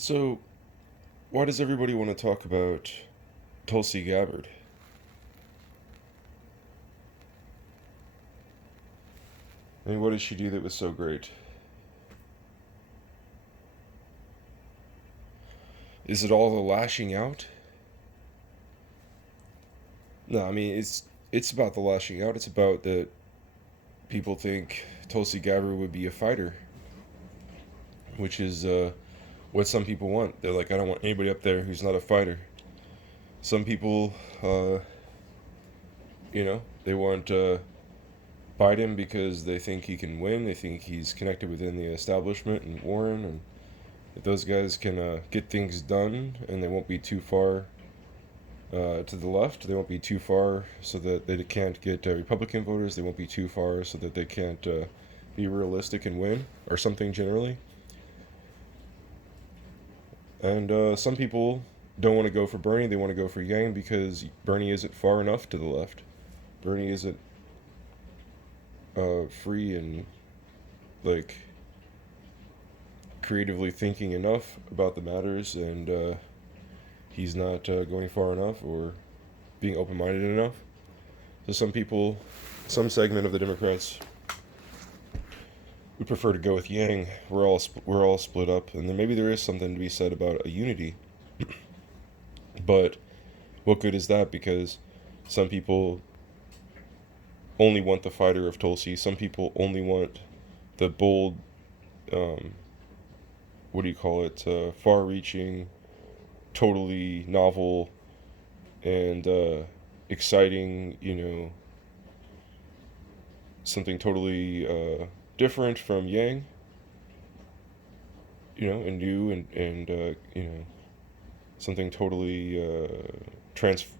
So, why does everybody want to talk about Tulsi Gabbard? I mean, what did she do that was so great? Is it all the lashing out? No, I mean it's about the lashing out. It's about that people think Tulsi Gabbard would be a fighter, which is what some people want. They're like, I don't want anybody up there who's not a fighter. Some people, uh, they want Biden because they think he can win. They think he's connected within the establishment and Warren, and if those guys can get things done and they won't be too far to the left, they won't be too far so that they can't get Republican voters, they won't be too far so that they can't be realistic and win, or something generally. And some people don't want to go for Bernie, they want to go for Yang because Bernie isn't far enough to the left. Bernie isn't free and, like, creatively thinking enough about the matters, and he's not going far enough or being open minded enough. So some people, some segment of the Democrats, would prefer to go with Yang. We're all split up, and then maybe there is something to be said about a unity. But what good is that? Because some people only want the fighter of Tulsi. Some people only want the bold, um, what do you call it? Far-reaching, totally novel and exciting. Something totally different from Yang. And new and something totally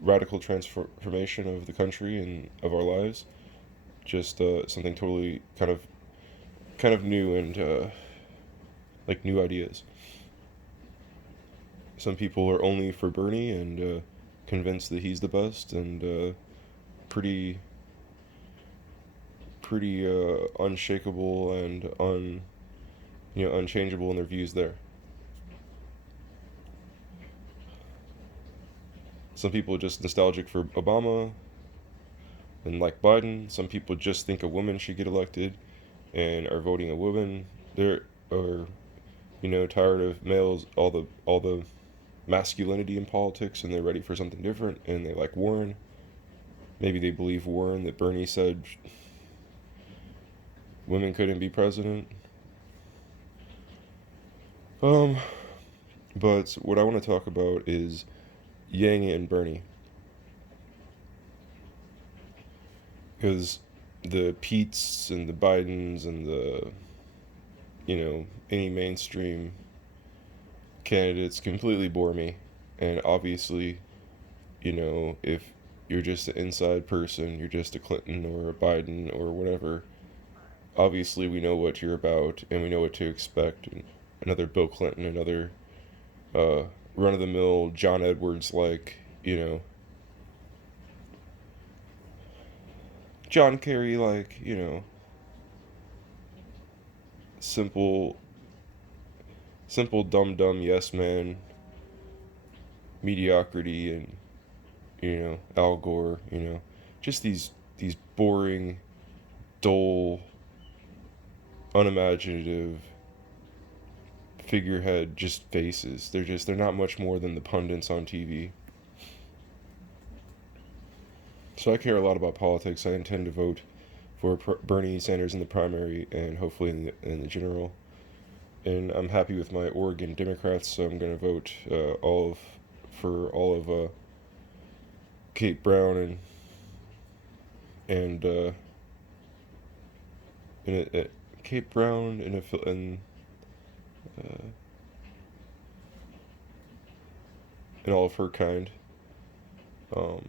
radical transformation of the country and of our lives. Just something totally kind of new and like new ideas. Some people are only for Bernie and convinced that he's the best and pretty unshakable and unchangeable in their views there. Some people are just nostalgic for Obama and like Biden. Some people just think a woman should get elected and are voting a woman. They're are tired of males, all the masculinity in politics, and they're ready for something different. And they like Warren. Maybe they believe Warren that Bernie said women couldn't be president. Um, but what I want to talk about is Yang and Bernie, because the Petes and the Bidens and the any mainstream candidates completely bore me. And obviously, if you're just an inside person, you're just a Clinton or a Biden or whatever, obviously we know what you're about and we know what to expect. And another Bill Clinton, another uh, run of the mill John Edwards, like, John Kerry, like, simple, simple, dumb yes man mediocrity, and Al Gore, just these boring, dull, unimaginative figurehead just faces. They're not much more than the pundits on TV. So I care a lot about politics. I intend to vote for Bernie Sanders in the primary and hopefully in the general. And I'm happy with my Oregon Democrats, so I'm going to vote for all of Kate Brown and Kate Brown uh, and all of her kind um,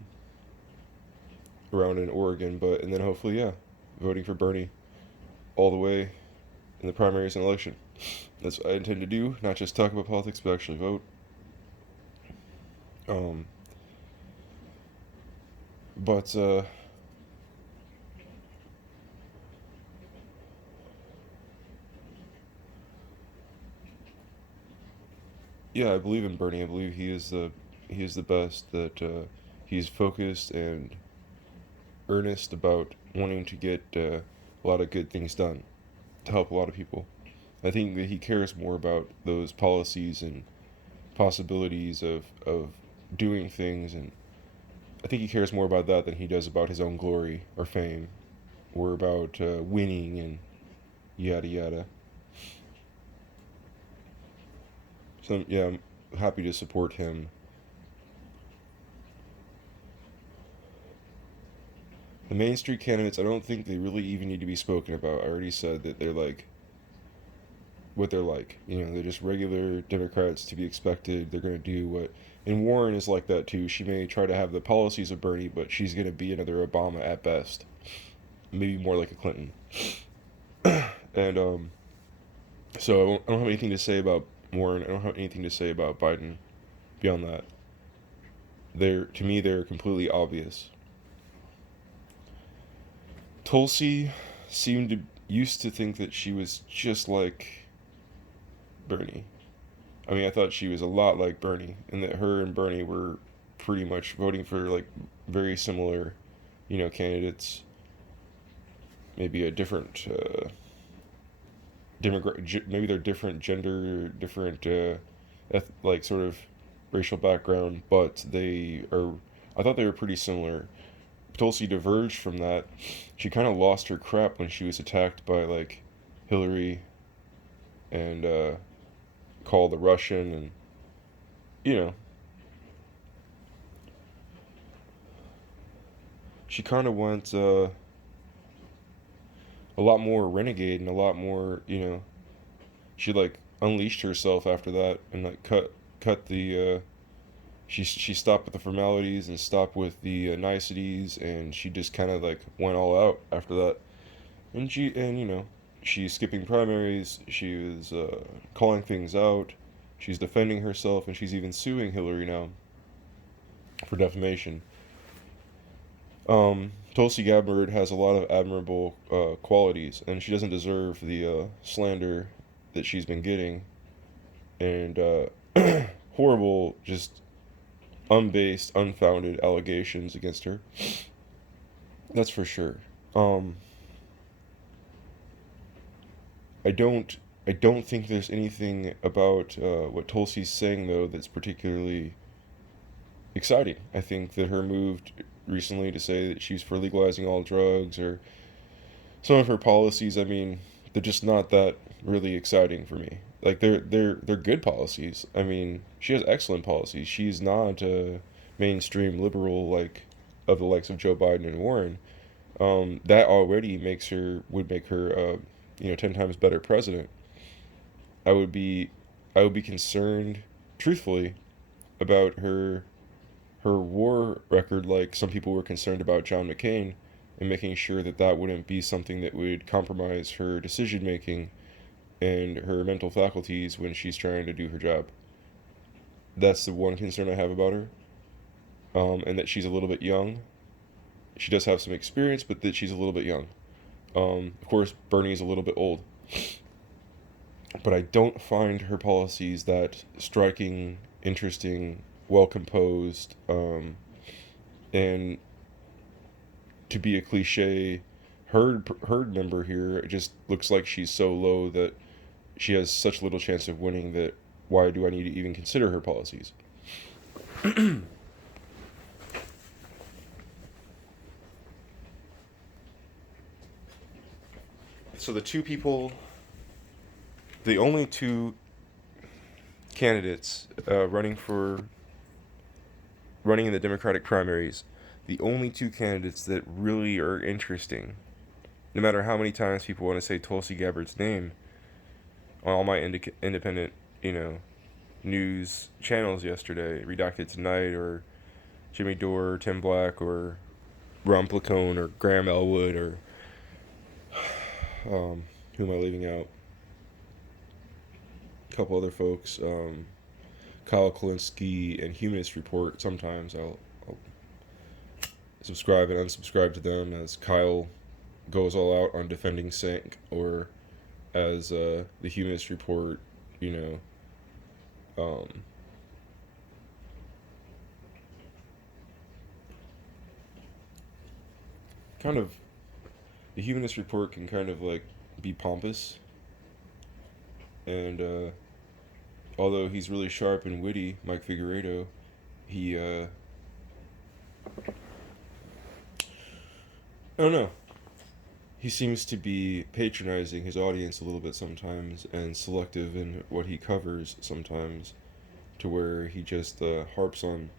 around in Oregon. But and then hopefully, yeah, voting for Bernie all the way in the primaries and election. That's what I intend to do. Not just talk about politics, but actually vote. Um, but yeah, I believe in Bernie. I believe he is the best. That he's focused and earnest about wanting to get a lot of good things done to help a lot of people. I think that he cares more about those policies and possibilities of doing things, and I think he cares more about that than he does about his own glory or fame or about winning and yada yada. So yeah, I'm happy to support him. The Main Street candidates, I don't think they really even need to be spoken about. I already said that they're like what they're like. You know, they're just regular Democrats to be expected. They're going to do what. And Warren is like that too. She may try to have the policies of Bernie, but she's going to be another Obama at best. Maybe more like a Clinton. And so I don't have anything to say about Warren. I don't have anything to say about Biden beyond that. To me, they're completely obvious. Tulsi seemed to used to think that she was just like Bernie. I mean, I thought she was a lot like Bernie, and that her and Bernie were pretty much voting for like very similar, candidates. Maybe a different maybe they're different gender, different like sort of racial background, but they are. I thought they were pretty similar. Tulsi diverged from that. She kind of lost her crap when she was attacked by like Hillary and called the Russian, and you know she kind of went a lot more renegade and a lot more she like unleashed herself after that and like cut the she stopped with the formalities and stopped with the niceties, and she just kind of like went all out after that. And she's skipping primaries. She was calling things out. She's defending herself, and she's even suing Hillary now for defamation. Tulsi Gabbard has a lot of admirable qualities, and she doesn't deserve the slander that she's been getting, and horrible, just unbased, unfounded allegations against her. That's for sure. Um, I don't. I don't think there's anything about what Tulsi's saying though that's particularly exciting. I think that her move recently to say that she's for legalizing all drugs, or some of her policies, I mean, they're just not that really exciting for me. Like they're good policies. I mean, she has excellent policies. She's not a mainstream liberal like of the likes of Joe Biden and Warren. That already would make her 10 times better president. I would be I would be concerned, truthfully, about her war record, like some people were concerned about John McCain, and making sure that that wouldn't be something that would compromise her decision making and her mental faculties when she's trying to do her job. That's the one concern I have about her, and that she's a little bit young. She does have some experience, but that she's a little bit young. Of course, Bernie's a little bit old, but I don't find her policies that striking, interesting, well composed, and to be a cliche herd member here. It just looks like she's so low that she has such little chance of winning that why do I need to even consider her policies? So the only two candidates running in the Democratic primaries, the only two candidates that really are interesting, no matter how many times people want to say Tulsi Gabbard's name on all my independent, news channels yesterday, Redacted Tonight, or Jimmy Dore, or Tim Black, or Ron Placone, or Graham Elwood, or who am I leaving out? A couple other folks, Kyle Kulinski and Humanist Report. Sometimes I'll subscribe and unsubscribe to them as Kyle goes all out on defending Sink, or as the Humanist Report, kind of the Humanist Report can kind of like be pompous, and although he's really sharp and witty, Mike Figueredo, he I don't know. He seems to be patronizing his audience a little bit sometimes, and selective in what he covers sometimes, to where he just harps on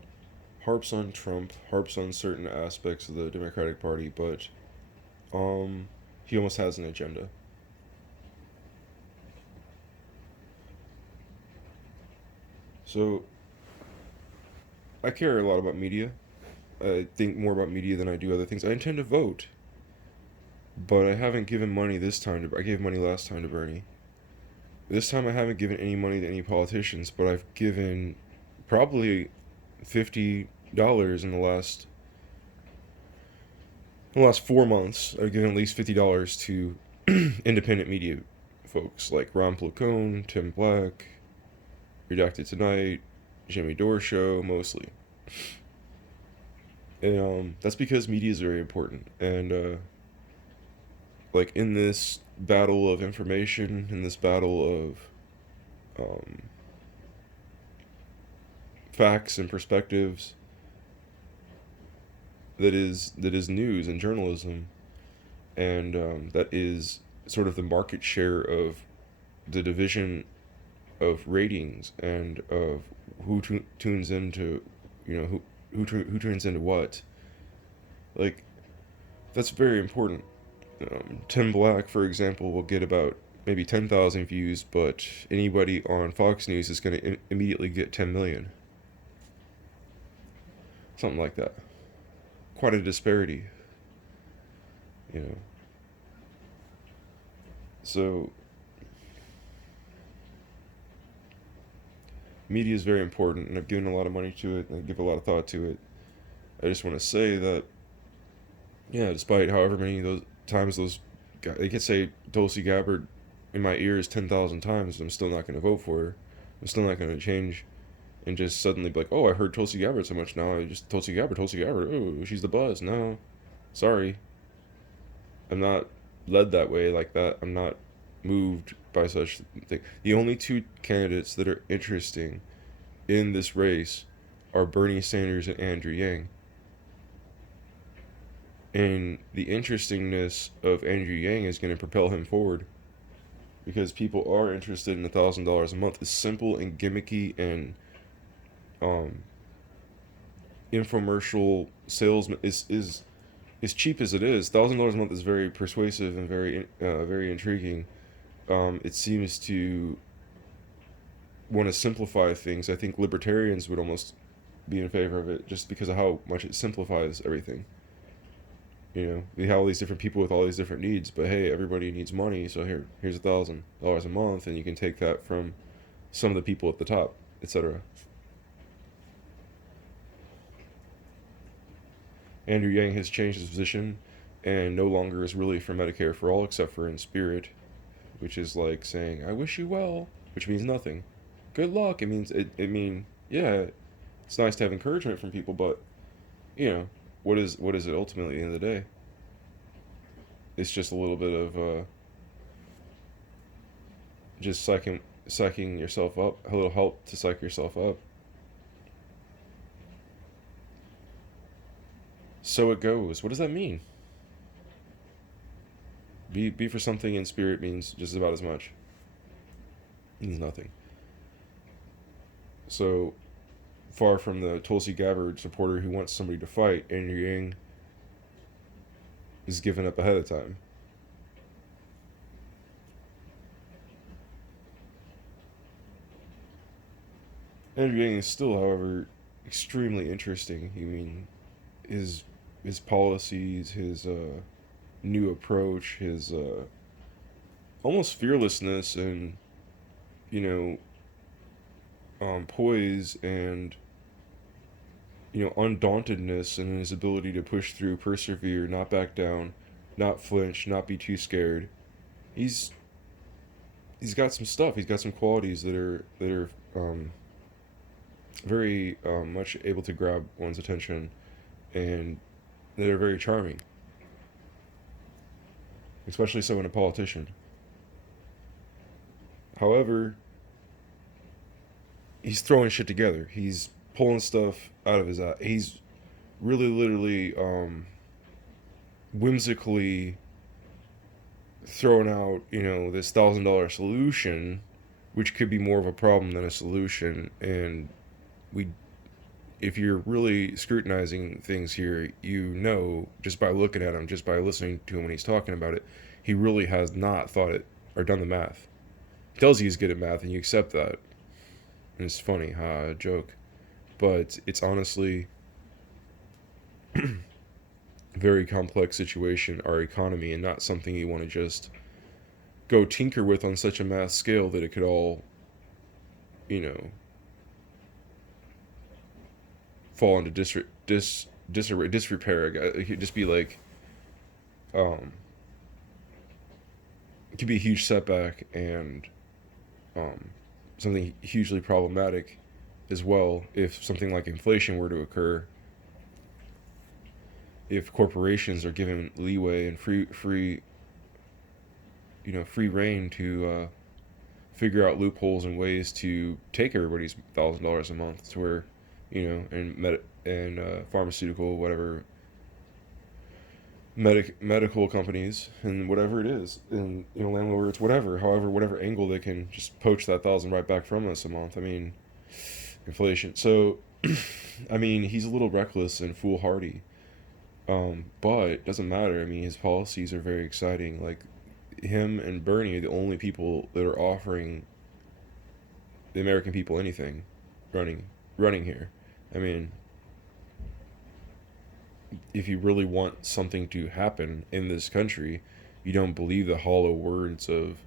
Trump, harps on certain aspects of the Democratic Party, but he almost has an agenda. So I care a lot about media. I think more about media than I do other things. I intend to vote, but I haven't given money this time to. I gave money last time to Bernie. This time I haven't given any money to any politicians, but I've given probably $50 in the last 4 months. I've given at least $50 to independent media folks like Ron Placone, Tim Black, Redacted Tonight, Jimmy Dore Show, mostly. And that's because media is very important. And like in this battle of information, in this battle of facts and perspectives, that is news and journalism, and that is sort of the market share of the division of ratings and of who tunes into, who tunes into what. Like, that's very important. Tim Black, for example, will get about maybe 10,000 views, but anybody on Fox News is going to immediately get 10 million. Something like that. Quite a disparity, you know. So, media is very important, and I've given a lot of money to it, and I give a lot of thought to it. I just want to say that, yeah, despite however many of those times those guys, they could say Tulsi Gabbard in my ears 10,000 times, I'm still not going to vote for her. I'm still not going to change and just suddenly be like, oh, I heard Tulsi Gabbard so much now. I just Tulsi Gabbard, oh, she's the buzz. No, sorry, I'm not led that way like that. I'm not moved by such thing. The only two candidates that are interesting in this race are Bernie Sanders and Andrew Yang. And the interestingness of Andrew Yang is going to propel him forward, because people are interested in $1,000 a month. It's simple and gimmicky and infomercial salesman is as cheap as it is. $1,000 a month is very persuasive and very intriguing. It seems to want to simplify things. I think libertarians would almost be in favor of it just because of how much it simplifies everything. We have all these different people with all these different needs, but hey, everybody needs money, so here's $1,000 a month, and you can take that from some of the people at the top, etc. Andrew Yang has changed his position and no longer is really for Medicare for all, except for in spirit, which is like saying, I wish you well, which means nothing. Good luck. It means, yeah, it's nice to have encouragement from people, but, what is it ultimately at the end of the day? It's just a little bit of just psyching yourself up, a little help to psych yourself up. So it goes. What does that mean? Be for something in spirit means just about as much. It means nothing. So, far from the Tulsi Gabbard supporter who wants somebody to fight, Andrew Yang is given up ahead of time. Andrew Yang is still, however, extremely interesting. His policies, his new approach, his almost fearlessness and poise and undauntedness, and his ability to push through, persevere, not back down, not flinch, not be too scared. He's got some stuff. He's got some qualities that are very much able to grab one's attention, and that are very charming. especially so in a politician. However, he's throwing shit together. He's pulling stuff out of his eye. He's really, literally, whimsically throwing out, this $1,000 solution, which could be more of a problem than a solution. And we, if you're really scrutinizing things here, just by looking at him, just by listening to him when he's talking about it, he really has not thought it or done the math. He tells you he's good at math, and you accept that. And it's funny, joke. But it's honestly a very complex situation, our economy, and not something you want to just go tinker with on such a mass scale that it could all, you know, fall into disrepair. It could just be like, um, it could be a huge setback and um, something hugely problematic as well if something like inflation were to occur. If corporations are given leeway and free reign to figure out loopholes and ways to take everybody's $1,000 a month, to where, and pharmaceutical, whatever, medical companies and whatever it is, and landlords, whatever angle they can just poach that thousand right back from us a month. I mean, inflation. So, I mean, he's a little reckless and foolhardy. But it doesn't matter. I mean, his policies are very exciting. Like, him and Bernie are the only people that are offering the American people anything running here. I mean, if you really want something to happen in this country, you don't believe the hollow words of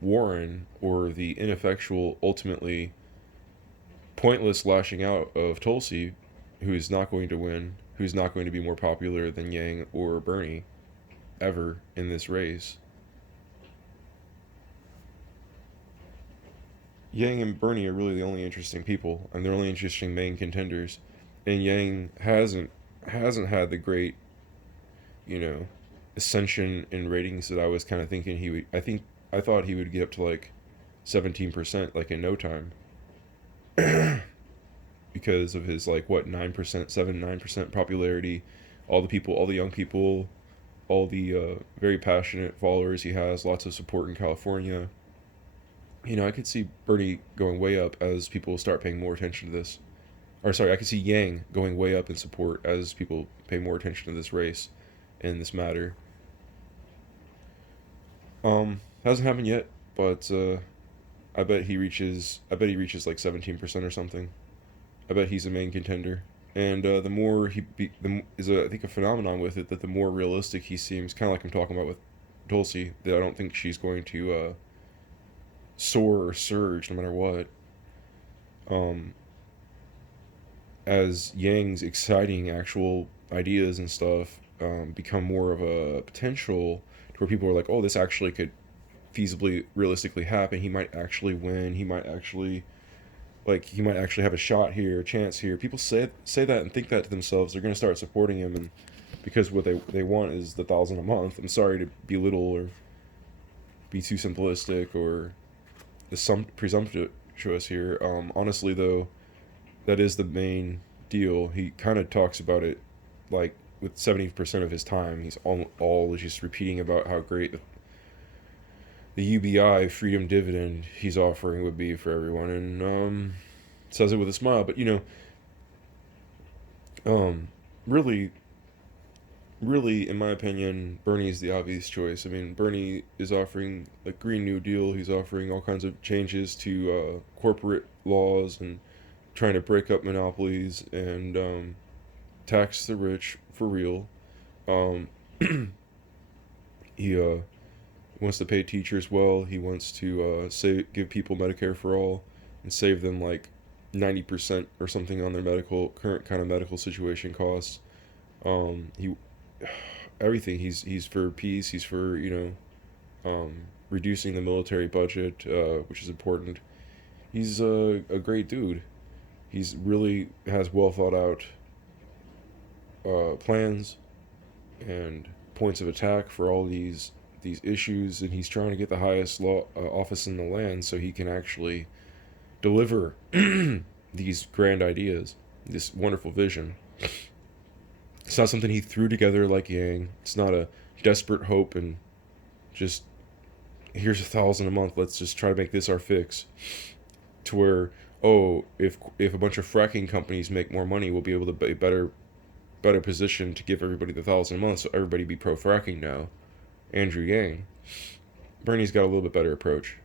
Warren or the ineffectual, ultimately pointless lashing out of Tulsi, who is not going to win, who's not going to be more popular than Yang or Bernie ever in this race. Yang and Bernie are really the only interesting people, and they're only interesting main contenders. And Yang hasn't had the great, you know, ascension in ratings that I was kind of thinking he would. I thought he would get up to like 17%, like in no time, because of his like what 9%, 7-9% popularity, all the young people, all the very passionate followers he has, lots of support in California. I could see Bernie going way up as people start paying more attention to this. Or sorry, I could see Yang going way up in support as people pay more attention to this race and this matter. Hasn't happened yet, but I bet he reaches. I bet he reaches like 17% or something. I bet he's a main contender. And the more is I think a phenomenon with it that the more realistic he seems, kind of like I'm talking about with Tulsi, that I don't think she's going to soar or surge no matter what. Um, as Yang's exciting actual ideas and stuff become more of a potential to where people are like, oh, this actually could feasibly, realistically happen. He might actually win. He might actually have a shot here, a chance here. People say that and think that to themselves. They're going to start supporting him, and because what they want is the 1,000 a month. I'm sorry to belittle or be too simplistic or some presumptuous here. Honestly, though, that is the main deal. He kind of talks about it like with 70% of his time. He's all just repeating about how great the UBI freedom dividend he's offering would be for everyone, and says it with a smile. But really, really, in my opinion, Bernie's the obvious choice. I mean, Bernie is offering a Green New Deal. He's offering all kinds of changes to corporate laws and trying to break up monopolies and tax the rich for real. Um, he wants to pay teachers well. He wants to give people Medicare for all and save them like 90% or something on their current kind of medical situation costs. He everything. He's for peace. He's for reducing the military budget, which is important. He's a great dude. He's really has well thought out plans, and points of attack for all these issues, and he's trying to get the highest law office in the land so he can actually deliver these grand ideas, this wonderful vision. It's not something he threw together like Yang. It's not a desperate hope and just here's $1,000 a month. Let's just try to make this our fix. To where, oh, if a bunch of fracking companies make more money, we'll be able to be better position to give everybody the $1,000 a month, so everybody be pro fracking now. Andrew Yang. Bernie's got a little bit better approach.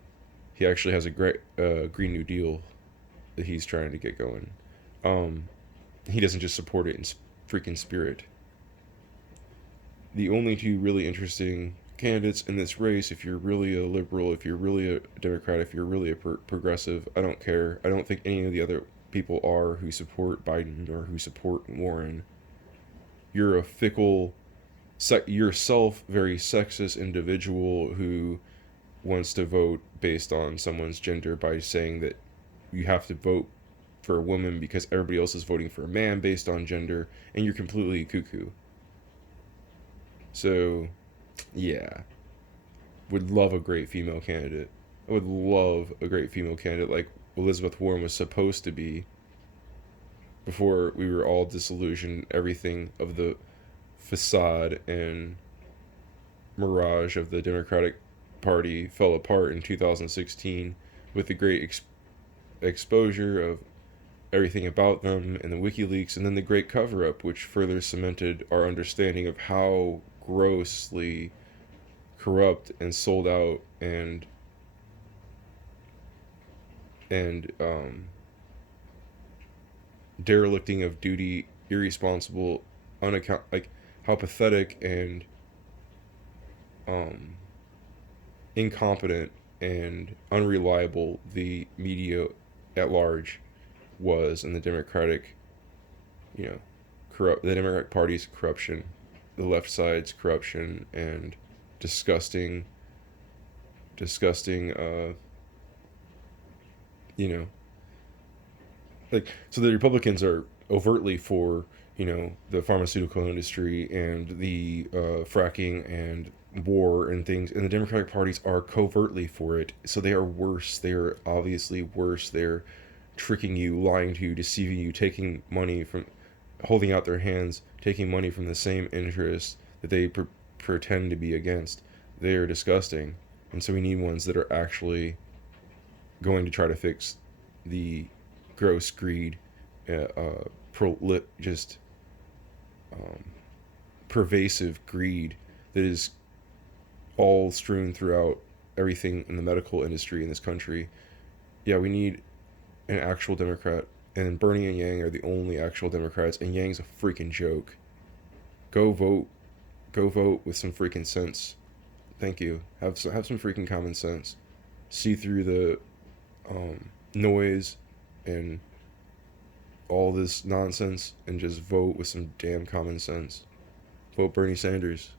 He actually has a great Green New Deal that he's trying to get going. He doesn't just support it in freaking spirit. The only two really interesting candidates in this race, if you're really a liberal, if you're really a Democrat, if you're really a progressive, I don't care. I don't think any of the other people are who support Biden or who support Warren. You're a fickle, yourself very sexist individual who wants to vote based on someone's gender by saying that you have to vote for a woman because everybody else is voting for a man based on gender, and you're completely cuckoo. So, yeah. Would love a great female candidate. I would love a great female candidate like Elizabeth Warren was supposed to be before we were all disillusioned. Everything of the facade and mirage of the Democratic Party fell apart in 2016 with the great exposure of everything about them and the WikiLeaks, and then the great cover-up, which further cemented our understanding of how grossly corrupt and sold out and derelicting of duty, irresponsible, like how pathetic and incompetent and unreliable the media at large was, in the Democratic, the Democratic Party's corruption, the left side's corruption, and disgusting, like, so the Republicans are overtly for, the pharmaceutical industry and the fracking and war and things, and the Democratic parties are covertly for it. So they are worse. They are obviously worse. They're tricking you, lying to you, deceiving you, taking money from, holding out their hands, taking money from the same interests that they pretend to be against. They are disgusting, and so we need ones that are actually going to try to fix the gross greed, pervasive greed that is all strewn throughout everything in the medical industry in this country. Yeah, we need an actual Democrat, and Bernie and Yang are the only actual Democrats, and Yang's a freaking joke. Go vote with some freaking sense. Thank you. Have some freaking common sense. See through the noise and all this nonsense and just vote with some damn common sense. Vote Bernie Sanders.